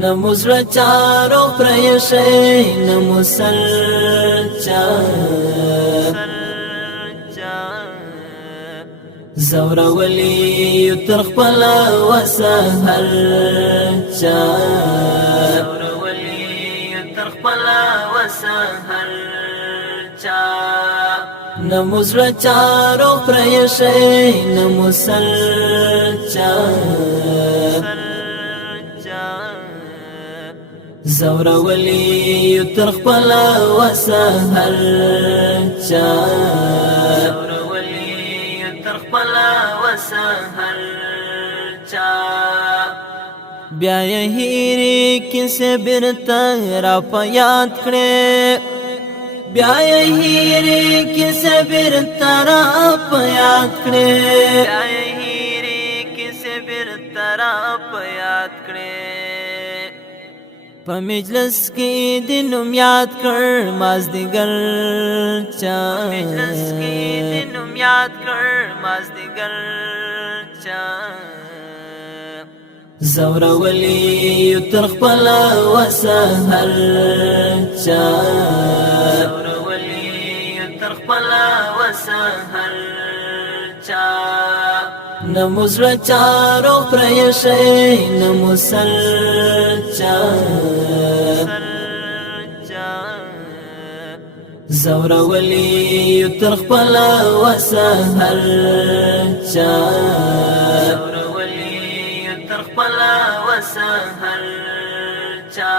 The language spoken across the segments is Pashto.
نموزر چارو پریشی نموسل چا زور ولی ترخ پلا وسهر چا زور ولی ترخ پلا وسهر چا نموزر چارو پریشی نموسل چا زور ولی ترخ پلا وسهر چا زور ولی ترخ پلا وسهر چا بیا هیری کسے برتا را پیاد کړي بیا هیری کسے برتا را پیاد کړي بیا هیری کسے برتا را پیاد کړي په مجلس کې د نوم یاد کړ مازدیګر چا مجلس کې د نوم یاد کړ مازدیګر چا زور ولی ترخ پلا وسهر چا زور ولی ترخ پلا وسهر چا نموزر چارو پریشی نموسل چا زور ولی ترخ پلا وسهر چا زور ولی ترخ پلا وسهر چا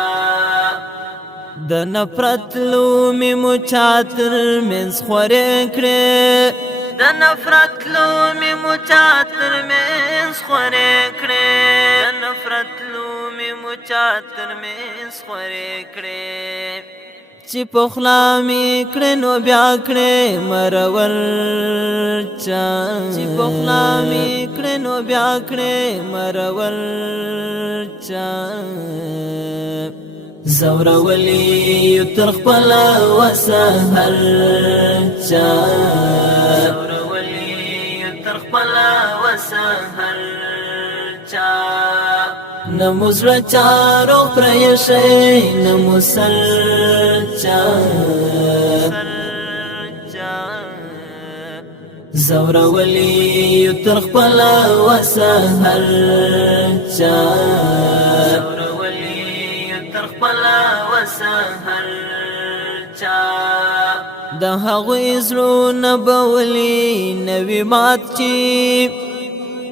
د نفرت لومی مچاتر منس خوره کړي د نفرت لومی مچاتر منس خوره کړي د نفرت لومی مچاتر منس خوره کړي چې پخلا می کړه نو بیا کړه مرور چا چې پخلا می کړه نو بیا کړه مرور چا زور ولی ترخ پلا وسهر چا زور ولی ترخ پلا وسهر چا نموزر چارو پریشی نموسل چا زور ولی ترخ پلا وسهر چا زور ولی ترخ پلا وسهر چا د هغوی زړونه به ولي نوي مات چی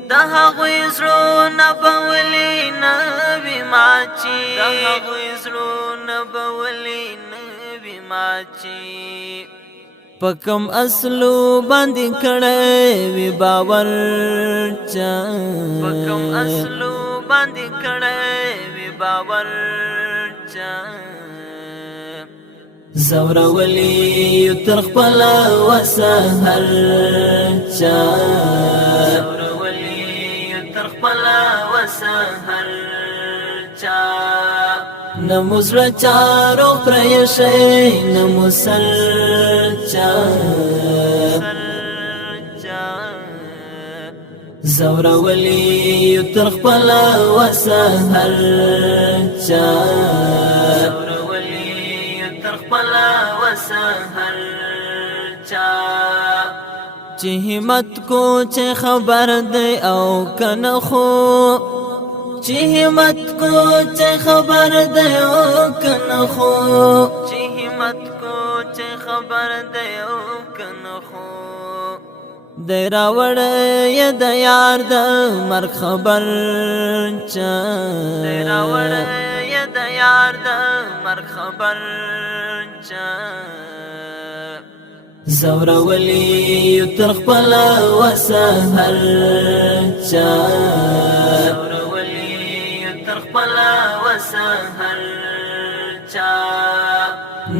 د هغوی زړونه به ولي نوي مات چی د هغوی زړونه به ولي نوي مات چی په کوم اصلو باندې کړی وي باور چا په کوم اصلو باندې کړی وي باور چا زور ولی ترخ پلا وسهر چا زور ولی ترخ پلا وسهر چا نموزر چارو پریشی نموسل چا زور ولی ترخ پلا وسهر چا زور ولی ترخ پلا وسهر چا چې همت کو چې خبر دی او کنه خو چې همت کو چې خبر دی او کنه خو چې همت کو چې خبر دی او کنه خو د راوړ ی د یار د مر خبر چا د راوړ ی د یار د مر خبر چا زور ولی ترخ پلا وسهر چا زور ولی ترخ پلا وسهر چا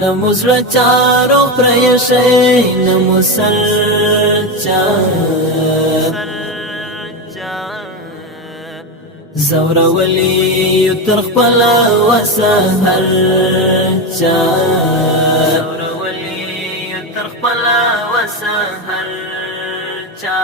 نموزر چارو پریشی نموسل چا زور ولی ترخ پلا وسهر چا زور ولی ترخ پلا وسهر چا